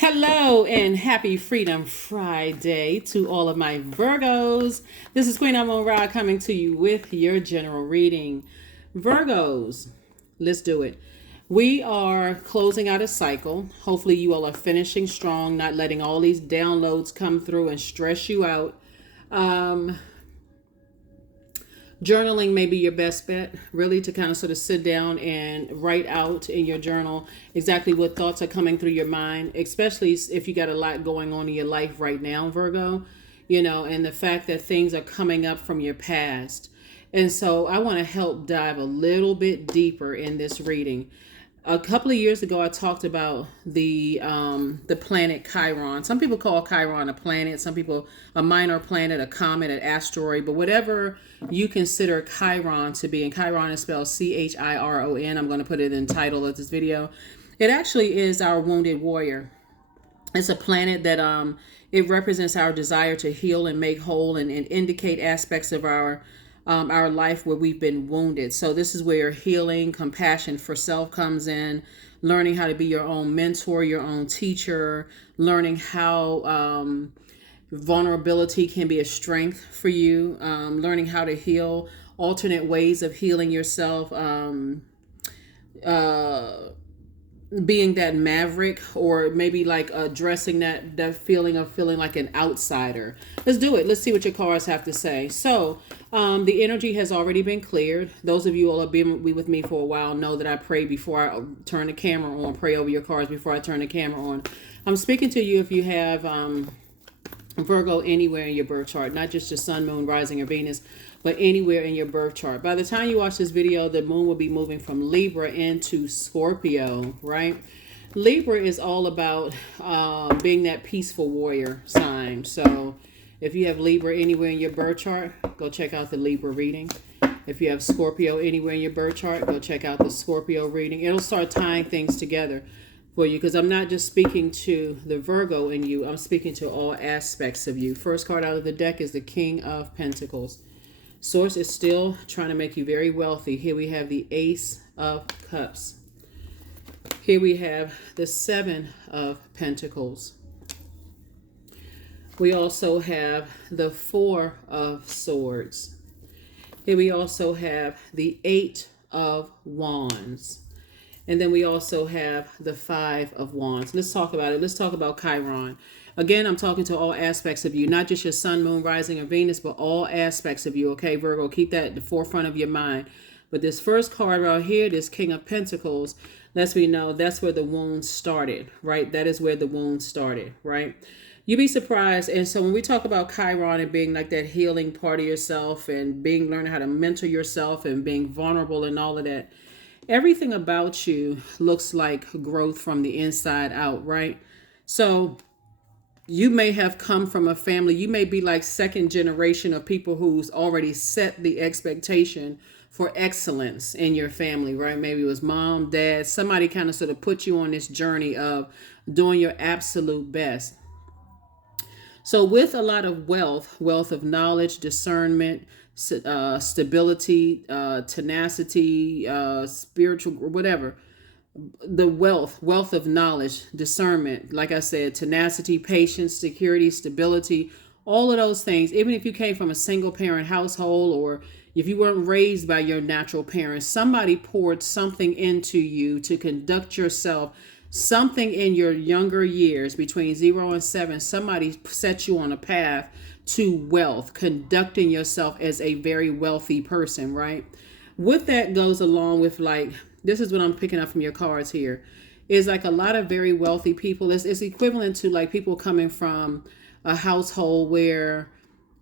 Hello and happy Freedom Friday to all of my Virgos. This is Queen Amun Ra coming to you with your general reading. Virgos, let's do it. We are closing out a cycle. Hopefully, you all are finishing strong, not letting all these downloads come through and stress you out. Journaling may be your best bet, really, to kind of sort of sit down and write out in your journal exactly what thoughts are coming through your mind, especially if you got a lot going on in your life right now, Virgo, and the fact that things are coming up from your past. And so I want to help dive a little bit deeper in this reading. A couple of years ago, I talked about the planet Chiron. Some people call Chiron a planet. Some people a minor planet, a comet, an asteroid. But whatever you consider Chiron to be, and Chiron is spelled CHIRON. I'm going to put it in the title of this video. It actually is our wounded warrior. It's a planet that it represents our desire to heal and make whole and indicate aspects of our life where we've been wounded. So this is where healing, compassion for self comes in, learning how to be your own mentor, your own teacher, learning how vulnerability can be a strength for you, learning how to heal, alternate ways of healing yourself, being that maverick, or maybe like addressing that feeling of feeling like an outsider. Let's do it. Let's see what your cards have to say. So the energy has already been cleared. Those of you all have been with me for a while know that I pray before I turn the camera on, pray over your cards before I turn the camera on. I'm speaking to you if you have Virgo anywhere in your birth chart, not just your sun, moon, rising, or Venus, but anywhere in your birth chart. By the time you watch this video, the moon will be moving from Libra into Scorpio, right? Libra is all about being that peaceful warrior sign. So if you have Libra anywhere in your birth chart, go check out the Libra reading. If you have Scorpio anywhere in your birth chart, go check out the Scorpio reading. It'll start tying things together for you, because I'm not just speaking to the Virgo in you, I'm speaking to all aspects of you. First card out of the deck is the King of Pentacles. Source is still trying to make you very wealthy. Here we have the Ace of Cups. Here we have the Seven of Pentacles. We also have the Four of Swords. Here we also have the Eight of Wands. And then we also have the Five of Wands. Let's talk about it. Let's talk about Chiron. Again, I'm talking to all aspects of you, not just your sun, moon, rising, or Venus, but all aspects of you. Okay, Virgo, keep that at the forefront of your mind. But this first card right here, this King of Pentacles, lets me know that's where the wound started, right? That is where the wound started, right? You'd be surprised. And so when we talk about Chiron and being like that healing part of yourself and learning how to mentor yourself and being vulnerable and all of that, everything about you looks like growth from the inside out, right? So you may have come from a family, you may be like second generation of people who's already set the expectation for excellence in your family, right? Maybe it was mom, dad, somebody kind of sort of put you on this journey of doing your absolute best. So with a lot of wealth of knowledge, discernment, stability, tenacity, spiritual, whatever, the wealth of knowledge, discernment, like I said, tenacity, patience, security, stability, all of those things. Even if you came from a single parent household, or if you weren't raised by your natural parents, somebody poured something into you to conduct yourself. Something in your younger years between 0 and 7, somebody set you on a path to wealth, conducting yourself as a very wealthy person, right? With that goes along with, like, this is what I'm picking up from your cards here, is like a lot of very wealthy people. It's equivalent to like people coming from a household where,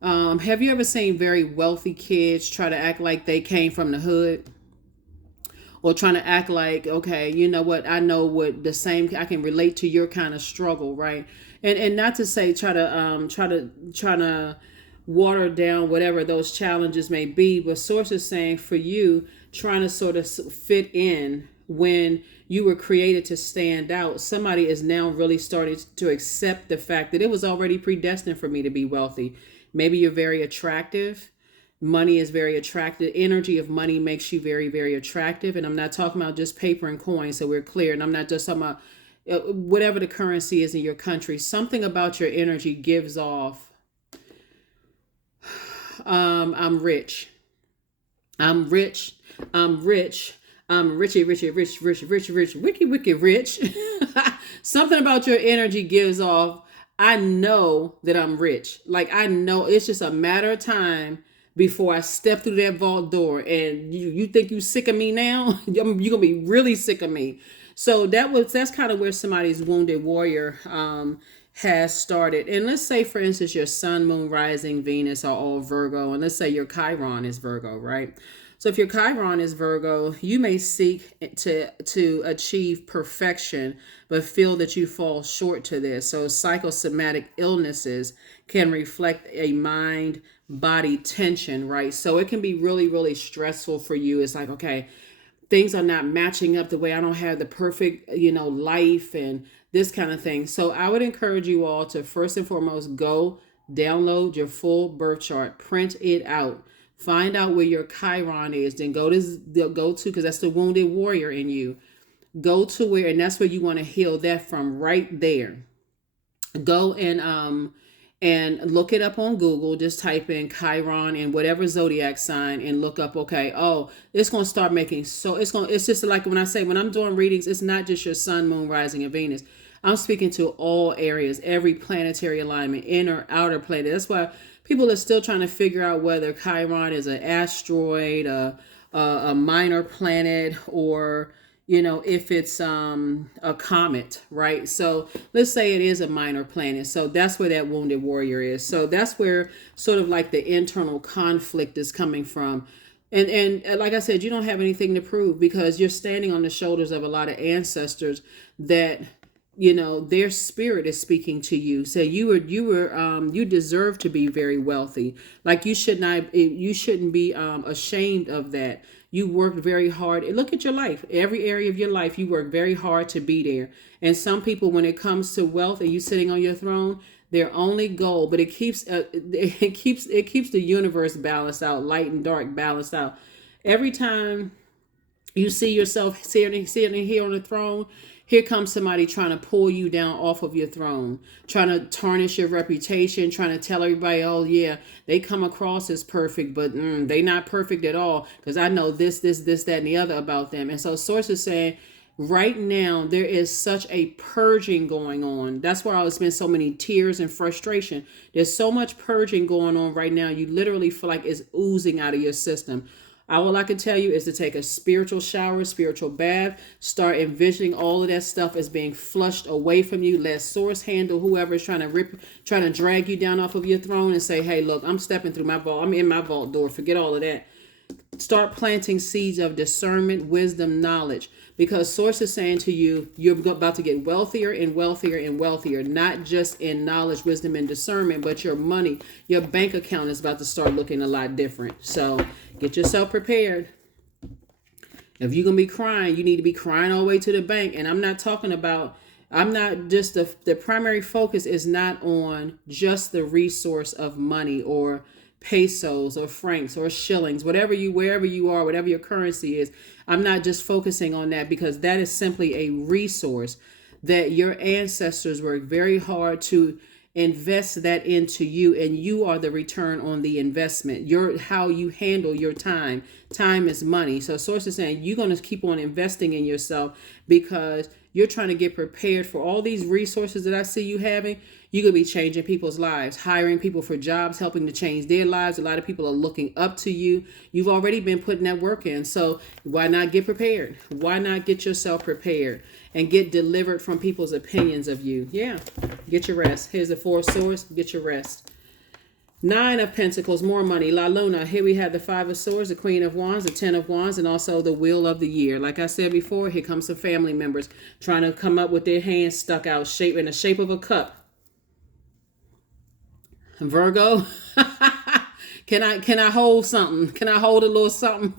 have you ever seen very wealthy kids try to act like they came from the hood? Or trying to act like, okay, you know what, I know what the same, I can relate to your kind of struggle, right? And not to say try to water down whatever those challenges may be, but source is saying for you, trying to sort of fit in when you were created to stand out, somebody is now really starting to accept the fact that it was already predestined for me to be wealthy. Maybe you're very attractive. Money is very attractive. Energy of money makes you very, very attractive. And I'm not talking about just paper and coins, so we're clear. And I'm not just talking about whatever the currency is in your country, something about your energy gives off, I'm rich. I'm rich. I'm rich. I'm rich, wicked rich. Something about your energy gives off, I know that I'm rich. Like, I know it's just a matter of time before I step through that vault door. And you think you sick of me now? You're gonna be really sick of me. So that's kind of where somebody's wounded warrior has started. And let's say, for instance, your sun, moon, rising, Venus are all Virgo, and let's say your Chiron is Virgo, right? So if your Chiron is Virgo, you may seek to achieve perfection, but feel that you fall short to this. So psychosomatic illnesses can reflect a mind body tension, right? So it can be really, really stressful for you. It's like, okay, things are not matching up the way, I don't have the perfect, life and this kind of thing. So I would encourage you all to first and foremost go download your full birth chart, print it out, find out where your Chiron is, then go to because that's the wounded warrior in you. Go to where, and that's where you want to heal that from, right there. Go and look it up on Google. Just type in Chiron and whatever zodiac sign and look up, okay, oh, it's going to start making, it's just like when I'm doing readings, it's not just your sun, moon, rising, and Venus. I'm speaking to all areas, every planetary alignment, inner, outer planet. That's why people are still trying to figure out whether Chiron is an asteroid, a minor planet, or if it's a comet, right? So let's say it is a minor planet. So that's where that wounded warrior is. So that's where sort of like the internal conflict is coming from. And like I said, you don't have anything to prove because you're standing on the shoulders of a lot of ancestors that their spirit is speaking to you. So you deserve to be very wealthy. Like you shouldn't be ashamed of that. You worked very hard. Look at your life. Every area of your life, you work very hard to be there. And some people, when it comes to wealth and you sitting on your throne, their only goal, but it keeps the universe balanced out, light and dark balanced out. Every time you see yourself sitting here on the throne, here comes somebody trying to pull you down off of your throne, trying to tarnish your reputation, trying to tell everybody, oh yeah, they come across as perfect, but they not perfect at all because I know this, that, and the other about them. And so Source is saying, right now, there is such a purging going on. That's why there's been so many tears and frustration. There's so much purging going on right now. You literally feel like it's oozing out of your system. All I can tell you is to take a spiritual shower, spiritual bath, start envisioning all of that stuff as being flushed away from you. Let Source handle whoever is trying to drag you down off of your throne and say, hey, look, I'm stepping through my vault. I'm in my vault door. Forget all of that. Start planting seeds of discernment, wisdom, knowledge, because Source is saying to you, you're about to get wealthier and wealthier and wealthier, not just in knowledge, wisdom, and discernment, but your money, your bank account is about to start looking a lot different. So get yourself prepared. If you're going to be crying, you need to be crying all the way to the bank. And I'm not just the primary focus is not on just the resource of money or pesos or francs or shillings, wherever you are, whatever your currency is. I'm not just focusing on that because that is simply a resource that your ancestors worked very hard to invest that into you, and you are the return on the investment. How you handle your time. Time is money. So Source is saying you're going to keep on investing in yourself because you're trying to get prepared for all these resources that I see you having. You're going to be changing people's lives, hiring people for jobs, helping to change their lives. A lot of people are looking up to you. You've already been putting that work in. So why not get prepared? Why not get yourself prepared and get delivered from people's opinions of you? Yeah, get your rest. Here's the 4 of Swords. Get your rest. 9 of Pentacles, more money. La Luna. Here we have the 5 of Swords, the Queen of Wands, the 10 of Wands, and also the Wheel of the Year. Like I said before, here comes some family members trying to come up with their hands stuck out in the shape of a cup. Virgo, can I hold something? Can I hold a little something?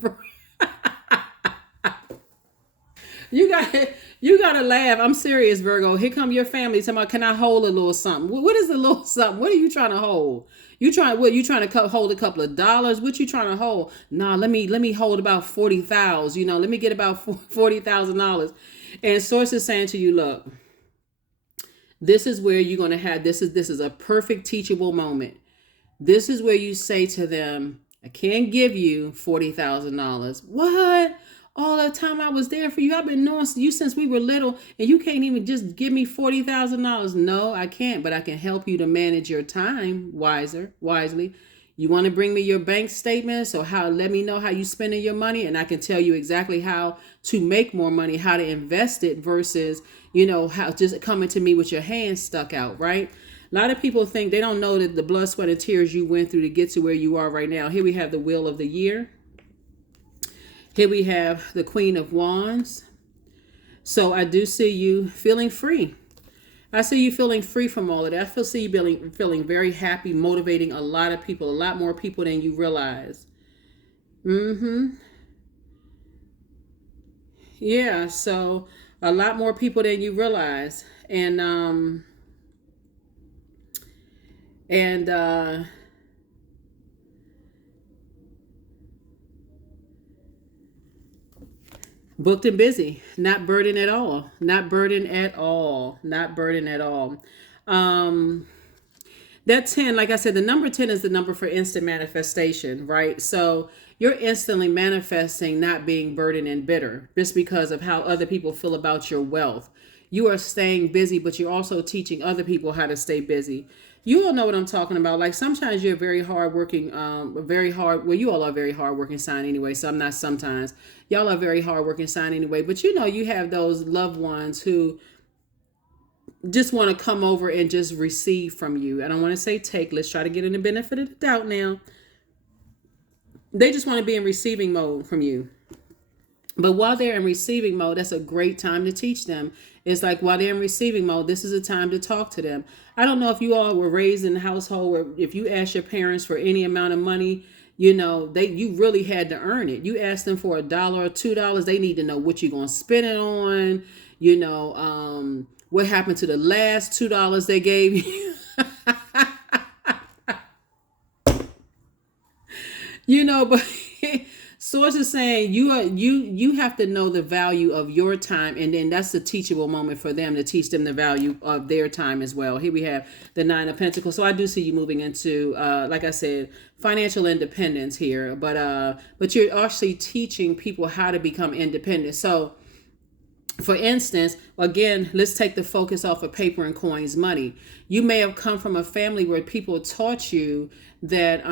You gotta laugh. I'm serious, Virgo. Here come your family talking about, can I hold a little something? What is a little something? What are you trying to hold? You trying to hold a couple of dollars? What you trying to hold? Nah, let me hold about 40,000. Let me get about $40,000. And Source is saying to you, look, This is where you're going to have this is a perfect teachable moment. This is where you say to them, I can't give you $40,000. What? All the time I was there for you. I've been knowing you since we were little, and you can't even just give me $40,000. No, I can't, but I can help you to manage your time wisely. You want to bring me your bank statements or let me know how you spending your money, and I can tell you exactly how to make more money, how to invest it versus, how just coming to me with your hands stuck out, right? A lot of people think they don't know that the blood, sweat, and tears you went through to get to where you are right now. Here we have the Wheel of the Year. Here we have the Queen of Wands. So I do see you feeling free. I see you feeling free from all of that. I see you feeling very happy, motivating a lot of people, a lot more people than you realize. Yeah, so a lot more people than you realize. And booked and busy, not burdened at all, not burdened at all, not burdened at all. That 10, like I said, the number 10 is the number for instant manifestation, right? So you're instantly manifesting, not being burdened and bitter just because of how other people feel about your wealth. You are staying busy, but you're also teaching other people how to stay busy. You all know what I'm talking about. Like sometimes you're very hardworking, well, you all are very hardworking sign anyway. So I'm not sometimes. Y'all are very hardworking sign anyway. But you have those loved ones who just want to come over and just receive from you. I don't want to say take. Let's try to get in the benefit of the doubt now. They just want to be in receiving mode from you. But while they're in receiving mode, that's a great time to teach them. It's like while they're in receiving mode, this is a time to talk to them. I don't know if you all were raised in a household where if you asked your parents for any amount of money, you really had to earn it. You ask them for $1 or $2, they need to know what you're going to spend it on. What happened to the last $2 they gave you. But sources saying you have to know the value of your time, and then that's the teachable moment for them to teach them the value of their time as well. Here we have the 9 of Pentacles. So I do see you moving into, like I said, financial independence here, but you're actually teaching people how to become independent. So for instance, again, let's take the focus off of paper and coins money. You may have come from a family where people taught you that,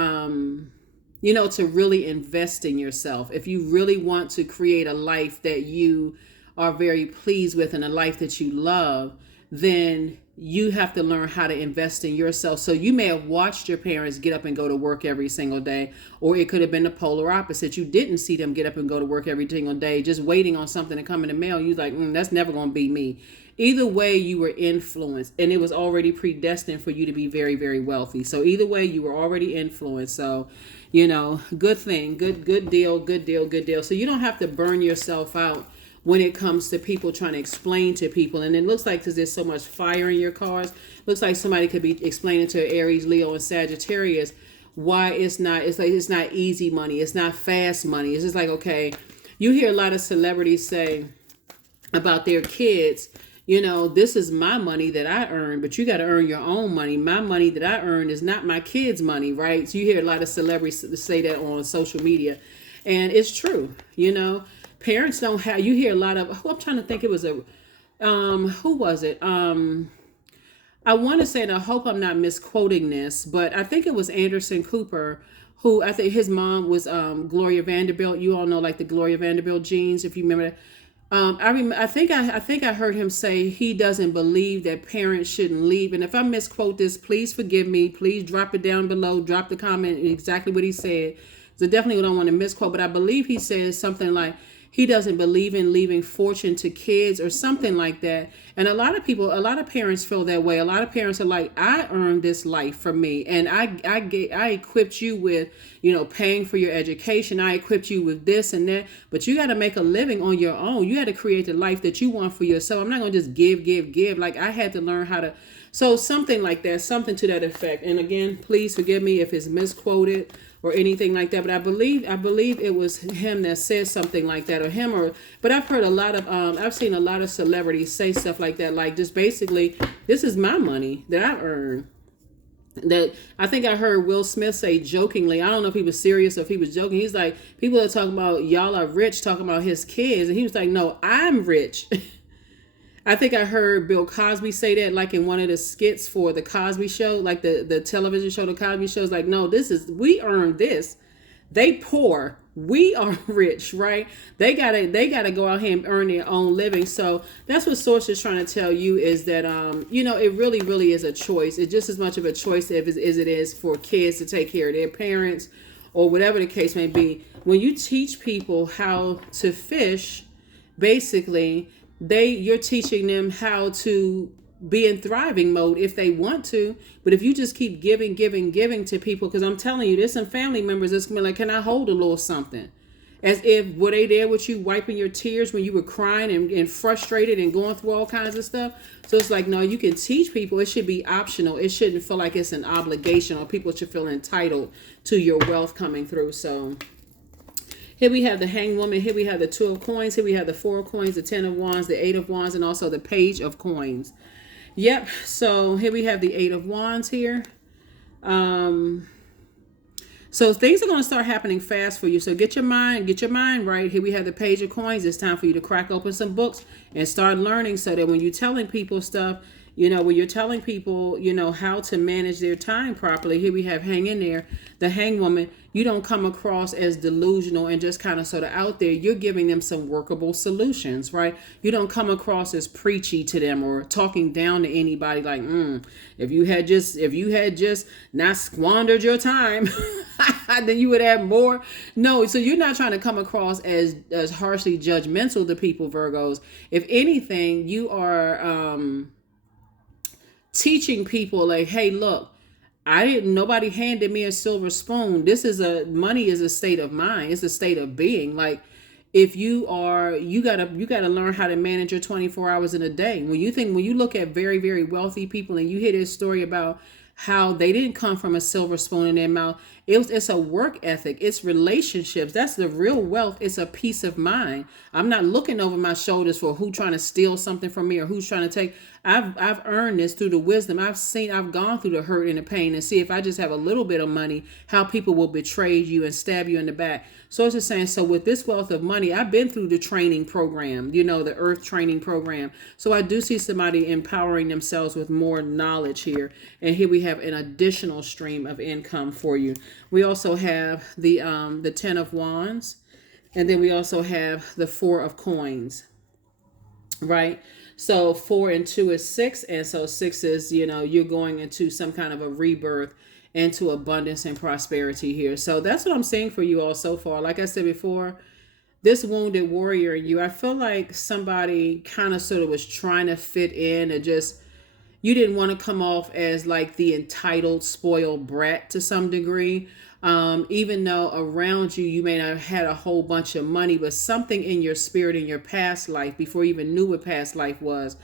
to really invest in yourself. If you really want to create a life that you are very pleased with and a life that you love, then you have to learn how to invest in yourself. So you may have watched your parents get up and go to work every single day, or it could have been the polar opposite. You didn't see them get up and go to work every single day, just waiting on something to come in the mail. You're like, that's never going to be me. Either way, you were influenced, and it was already predestined for you to be very, very wealthy. So either way, you were already influenced. So, good thing, good deal. So you don't have to burn yourself out when it comes to people trying to explain to people. And it looks like, because there's so much fire in your cards, looks like somebody could be explaining to Aries, Leo, and Sagittarius why it's not easy money. It's not fast money. It's just like, okay, you hear a lot of celebrities say about their kids, this is my money that I earn, but you got to earn your own money. My money that I earn is not my kids' money, right? So you hear a lot of celebrities say that on social media. And it's true, Parents don't have, you hear a lot of, I'm trying to think, it was who was it? I want to say, and I hope I'm not misquoting this, but I think it was Anderson Cooper, who I think his mom was Gloria Vanderbilt. You all know, like the Gloria Vanderbilt genes, if you remember that. I think I heard him say he doesn't believe that parents shouldn't leave. And if I misquote this, please forgive me. Please drop it down below. Drop the comment exactly what he said. So definitely don't want to misquote, but I believe he says something like, he doesn't believe in leaving fortune to kids or something like that. And a lot of parents feel that way. A lot of parents are like, I earned this life for me. And I equipped you with, paying for your education. I equipped you with this and that, but you got to make a living on your own. You got to create the life that you want for yourself. I'm not going to just give. Like I had to learn how to, so something like that, something to that effect. And again, please forgive me if it's misquoted or anything like that. But I believe it was him that said something like that, or him, or but I've heard a lot of I've seen a lot of celebrities say stuff like that, like just basically, this is my money that I earned. That I think I heard Will Smith say jokingly, I don't know if he was serious or if he was joking. He's like, people are talking about y'all are rich, talking about his kids, and he was like, no, I'm rich. I think I heard Bill Cosby say that, like in one of the skits for the Cosby Show, like the television show, the Cosby Show is like, no, this is, we earned this. They poor, we are rich, right? They gotta go out here and earn their own living. So that's what Source is trying to tell you, is that it really is a choice. It's just as much of a choice as it is for kids to take care of their parents, or whatever the case may be. When you teach people how to fish, basically you're teaching them how to be in thriving mode if they want to. But if you just keep giving to people, because I'm telling you, there's some family members that's gonna be like, can I hold a little something? As if, were they there with you wiping your tears when you were crying and frustrated and going through all kinds of stuff? So it's like, no, you can teach people. It should be optional. It shouldn't feel like it's an obligation, or people should feel entitled to your wealth coming through. So here we have the Hanged Woman. Here we have the Two of Coins. Here we have the Four of Coins, the Ten of Wands, the Eight of Wands, and also the Page of Coins. Yep. So here we have the Eight of Wands here. So things are going to start happening fast for you. So get your mind right. Here we have the Page of Coins. It's time for you to crack open some books and start learning, so that when you're telling people stuff, when you're telling people, how to manage their time properly. Here we have Hang in There, the Hanged Woman. You don't come across as delusional and just kind of sort of out there. You're giving them some workable solutions, right? You don't come across as preachy to them or talking down to anybody like, if you had just not squandered your time, then you would have more. No, so you're not trying to come across as harshly judgmental to people, Virgos. If anything, you are teaching people like, hey, look, nobody handed me a silver spoon. Money is a state of mind. It's a state of being. Like, if you gotta learn how to manage your 24 hours in a day. When you look at very, very wealthy people and you hear this story about how they didn't come from a silver spoon in their mouth. It's a work ethic. It's relationships. That's the real wealth. It's a peace of mind. I'm not looking over my shoulders for who trying to steal something from me or who's trying to take. I've earned this through the wisdom. I've gone through the hurt and the pain, and see if I just have a little bit of money, how people will betray you and stab you in the back. So it's just saying, so with this wealth of money, I've been through the training program, the earth training program. So I do see somebody empowering themselves with more knowledge here. And here we have an additional stream of income for you. We also have the Ten of Wands, and then we also have the Four of Coins, right? So 4 and 2 is 6, and so 6 is, you're going into some kind of a rebirth into abundance and prosperity here. So that's what I'm saying for you all so far. Like I said before, this wounded warrior in you, I feel like somebody kind of sort of was trying to fit in, or just, you didn't want to come off as like the entitled, spoiled brat to some degree. Even though around you may not have had a whole bunch of money, but something in your spirit in your past life, before you even knew what past life was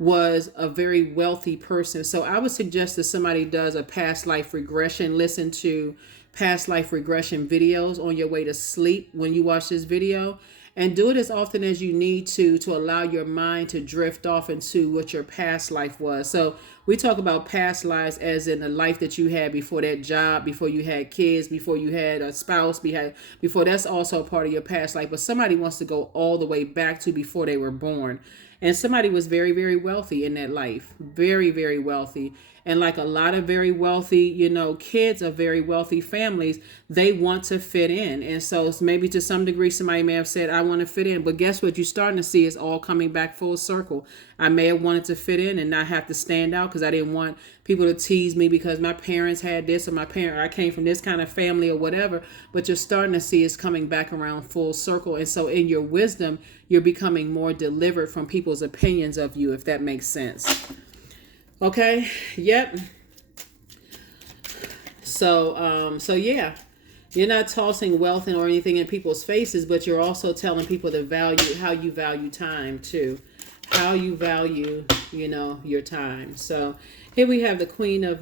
a very wealthy person. So I would suggest that somebody does a past life regression. Listen to past life regression videos on your way to sleep when you watch this video, and do it as often as you need to allow your mind to drift off into what your past life was. So we talk about past lives as in the life that you had before that job, before you had kids, before you had a spouse, before that's also a part of your past life. But somebody wants to go all the way back to before they were born. And somebody was very, very wealthy in that life. Very, very wealthy. And like a lot of very wealthy, kids of very wealthy families, they want to fit in. And so maybe to some degree, somebody may have said, I want to fit in. But guess what? You're starting to see it's all coming back full circle. I may have wanted to fit in and not have to stand out because I didn't want people to tease me because my parents had this, or I came from this kind of family or whatever. But you're starting to see it's coming back around full circle. And so in your wisdom, you're becoming more delivered from people's opinions of you, if that makes sense. Okay. Yep. So yeah, you're not tossing wealth or anything in people's faces, but you're also telling people the value, how you value time too, how you value, your time. So here we have the Queen of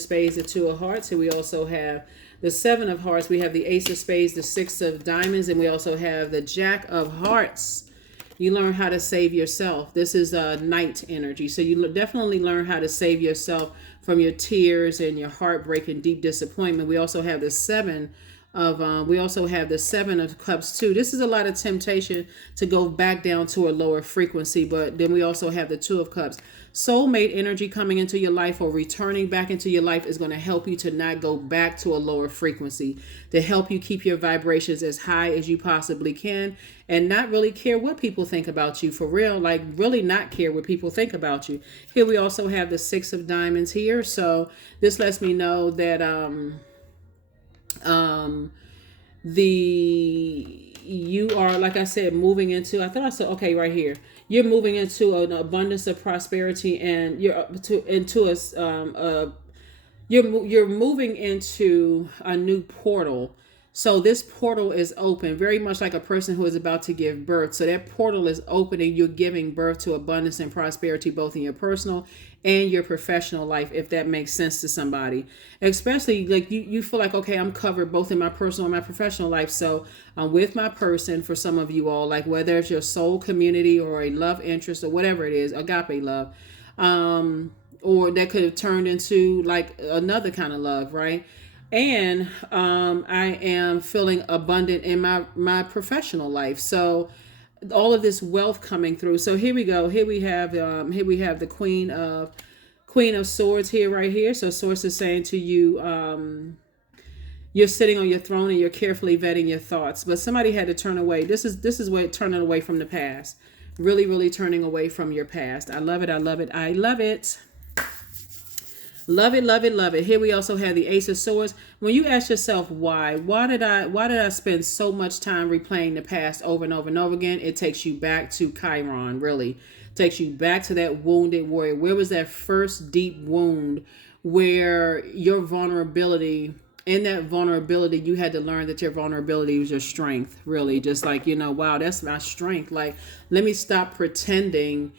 Spades, the Two of Hearts. Here we also have the 7 of hearts, we have the Ace of Spades, the 6 of diamonds, and we also have the Jack of hearts. You learn how to save yourself. This is a Knight energy. So you definitely learn how to save yourself from your tears and your heartbreak and deep disappointment. We also have the 7 of cups too. This is a lot of temptation to go back down to a lower frequency, but then we also have the 2 of cups. Soulmate energy coming into your life or returning back into your life is going to help you to not go back to a lower frequency, to help you keep your vibrations as high as you possibly can and not really care what people think about you, for real, like really not care what people think about you. Here we also have the 6 of diamonds here. So this lets me know that you are, like I said, moving into, I thought I said, okay, right here, you're moving into an abundance of prosperity, and you're moving into a new portal. So this portal is open, very much like a person who is about to give birth. So that portal is open and you're giving birth to abundance and prosperity, both in your personal and your professional life, if that makes sense to somebody. Especially like you feel like, okay, I'm covered both in my personal and my professional life. So I'm with my person, for some of you all, like whether it's your soul community or a love interest or whatever it is, agape love, or that could have turned into like another kind of love, right? And I am feeling abundant in my professional life. So all of this wealth coming through. So here we go. Here we have the Queen of Swords here, right here. So Source is saying to you, you're sitting on your throne and you're carefully vetting your thoughts. But somebody had to turn away. This is what turning away from the past. Really, really turning away from your past. I love it. I love it. I love it. Love it, love it, love it. Here we also have the Ace of Swords. When you ask yourself why did I spend so much time replaying the past over and over and over again? It takes you back to Chiron, really. It takes you back to that wounded warrior. Where was that first deep wound where your vulnerability, in that vulnerability, you had to learn that your vulnerability was your strength, really. Just like, wow, that's my strength. Like, let me stop pretending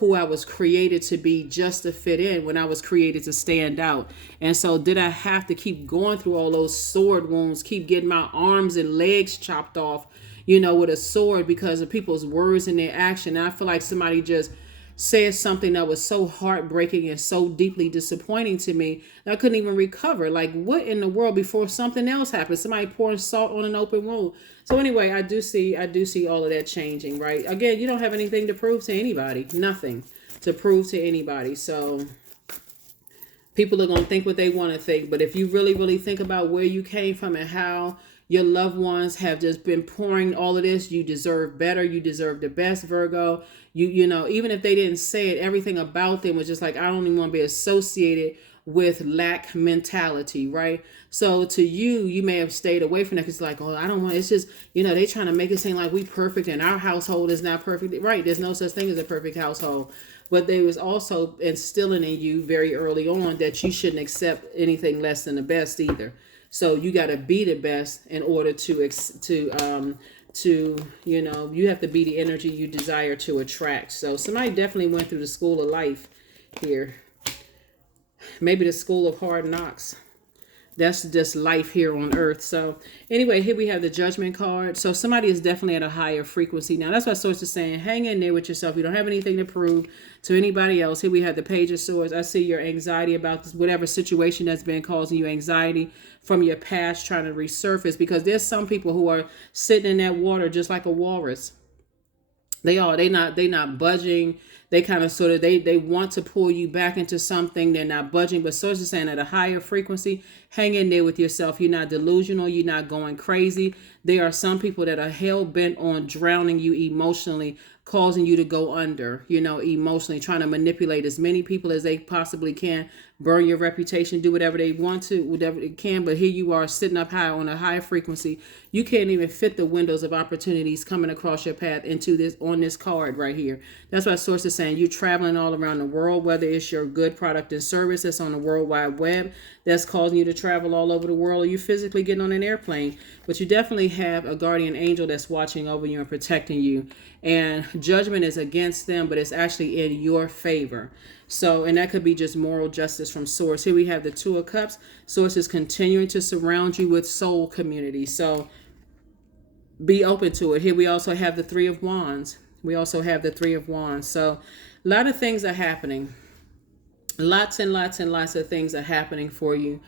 who I was created to be just to fit in when I was created to stand out. And so did I have to keep going through all those sword wounds, keep getting my arms and legs chopped off, with a sword because of people's words and their action? And I feel like somebody just said something that was so heartbreaking and so deeply disappointing to me that I couldn't even recover. Like, what in the world, before something else happened? Somebody pouring salt on an open wound. So anyway, I do see all of that changing, right? Again, you don't have anything to prove to anybody. Nothing to prove to anybody. So people are going to think what they want to think. But if you really, really think about where you came from and how your loved ones have just been pouring all of this, you deserve better. You deserve the best, Virgo. You know, even if they didn't say it, everything about them was just like, I don't even want to be associated with lack mentality, right? So to you may have stayed away from that because it's like, oh, I don't want, it's just, they trying to make it seem like we perfect and our household is not perfect. Right. There's no such thing as a perfect household. But they was also instilling in you very early on that you shouldn't accept anything less than the best either. So you got to be the best in order you have to be the energy you desire to attract. So somebody definitely went through the school of life here. Maybe the school of hard knocks. That's just life here on earth. So anyway, here we have the Judgment card. So somebody is definitely at a higher frequency. Now, that's what Source is saying. Hang in there with yourself. You don't have anything to prove to anybody else. Here we have the Page of Swords. I see your anxiety about this, whatever situation that's been causing you anxiety from your past trying to resurface, because there's some people who are sitting in that water just like a walrus. They not budging. They kind of sort of, they want to pull you back into something. They're not budging. But Source is saying at a higher frequency, hang in there with yourself. You're not delusional. You're not going crazy. There are some people that are hell bent on drowning you emotionally, causing you to go under, emotionally, trying to manipulate as many people as they possibly can, burn your reputation, do whatever they want to, whatever they can. But here you are sitting up high on a high frequency. You can't even fit the windows of opportunities coming across your path on this card right here. That's why Source is saying you're traveling all around the world, whether it's your good product and service that's on the World Wide Web that's causing you to travel all over the world, or you physically getting on an airplane. But you definitely have a guardian angel that's watching over you and protecting you. And judgment is against them, but it's actually in your favor. So, and that could be just moral justice from source. Here we have the Two of Cups. Source is continuing to surround you with soul community. So be open to it. Here we also have the Three of Wands. We also have the Three of Wands. So a lot of things are happening. Lots and lots and lots of things are happening for you,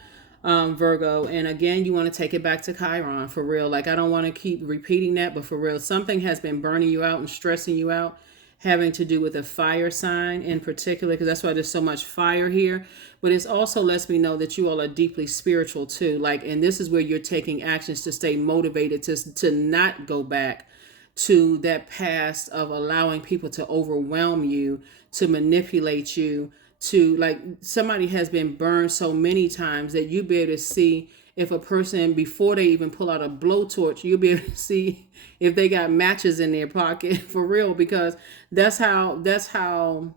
Virgo. And again, you want to take it back to Chiron, for real. Like, I don't want to keep repeating that, but for real, something has been burning you out and stressing you out, having to do with a fire sign in particular, because that's why there's so much fire here. But it also lets me know that you all are deeply spiritual too. Like, and this is where you're taking actions to stay motivated, to not go back to that past of allowing people to overwhelm you, to manipulate you, to, like, somebody has been burned so many times that you be able to see if a person, before they even pull out a blowtorch, you'll be able to see if they got matches in their pocket, for real, because that's how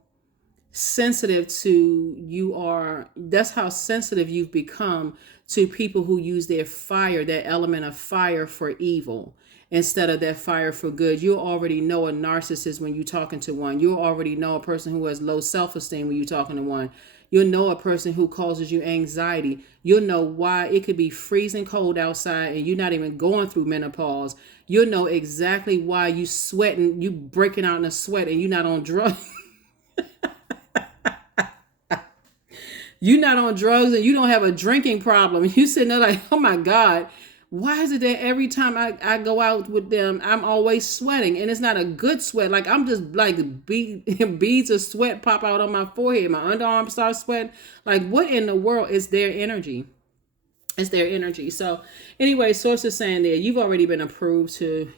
sensitive to you are. That's how sensitive you've become to people who use their fire, that element of fire, for evil instead of that fire for good. You already know a narcissist when you're talking to one. You already know a person who has low self-esteem when you're talking to one. You'll know a person who causes you anxiety. You'll know why it could be freezing cold outside and you're not even going through menopause. You'll know exactly why you sweating, you breaking out in a sweat, and you're not on drugs. You're not on drugs and you don't have a drinking problem. You sitting there like, oh my God, why is it that every time I go out with them, I'm always sweating? And it's not a good sweat. Like, I'm just like beads of sweat pop out on my forehead. My underarms start sweating. Like, what in the world is their energy? It's their energy. So anyway, source is saying that you've already been approved to,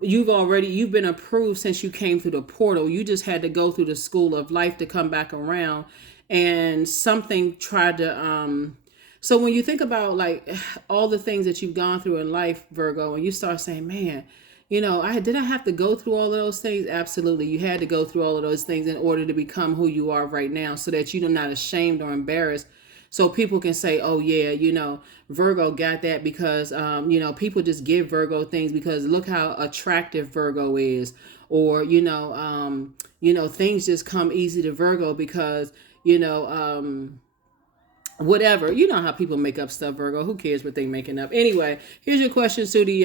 you've been approved since you came through the portal. You just had to go through the school of life to come back around. And something tried to, so when you think about like all the things that you've gone through in life, Virgo, and you start saying, man, did I have to go through all of those things? Absolutely. You had to go through all of those things in order to become who you are right now, so that you're not ashamed or embarrassed. So people can say, oh yeah, Virgo got that because, people just give Virgo things because look how attractive Virgo is. Or, things just come easy to Virgo because, whatever. You know how people make up stuff, Virgo. Who cares what they making up? Anyway, here's your questions to the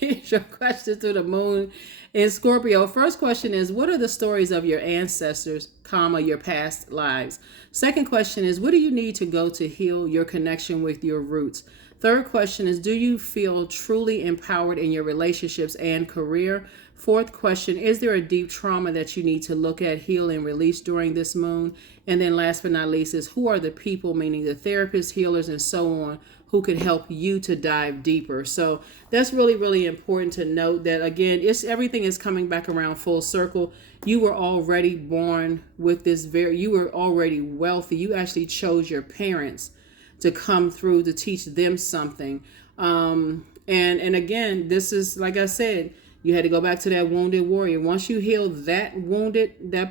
here's your questions to the moon in Scorpio. First question is, what are the stories of your ancestors, your past lives? Second question is, what do you need to go to heal your connection with your roots? Third question is, do you feel truly empowered in your relationships and career? Fourth question, is there a deep trauma that you need to look at, heal, and release during this moon? And then last but not least is, who are the people, meaning the therapists, healers, and so on, who could help you to dive deeper? So that's really, really important to note that, again, everything is coming back around full circle. You were already born with this you were already wealthy. You actually chose your parents to come through to teach them something. And again, this is, like I said, you had to go back to that wounded warrior. Once you heal that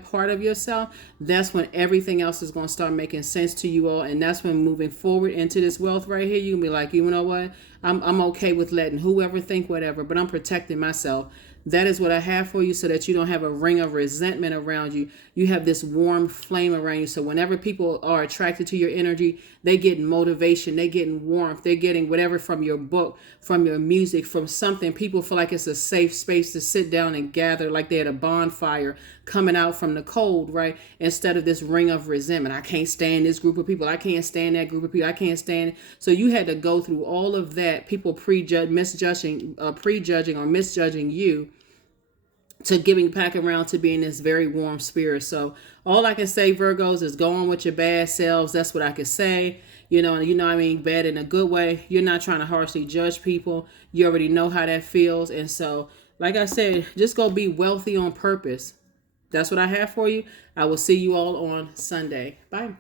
part of yourself, that's when everything else is going to start making sense to you all. And that's when moving forward into this wealth right here, you can be like, you know what? I'm okay with letting whoever think whatever, but I'm protecting myself. That is what I have for you, so that you don't have a ring of resentment around you. You have this warm flame around you. So whenever people are attracted to your energy, they get motivation, they get warmth, they're getting whatever from your book, from your music, from something. People feel like it's a safe space to sit down and gather, like they're at a bonfire coming out from the cold, right? Instead of this ring of resentment. I can't stand this group of people. I can't stand that group of people. I can't stand it. So you had to go through all of that. People prejudging or misjudging you, to giving back around to being this very warm spirit. So all I can say, Virgos, is go on with your bad selves. That's what I can say. Bad in a good way. You're not trying to harshly judge people. You already know how that feels. And so, like I said, just go be wealthy on purpose. That's what I have for you. I will see you all on Sunday. Bye.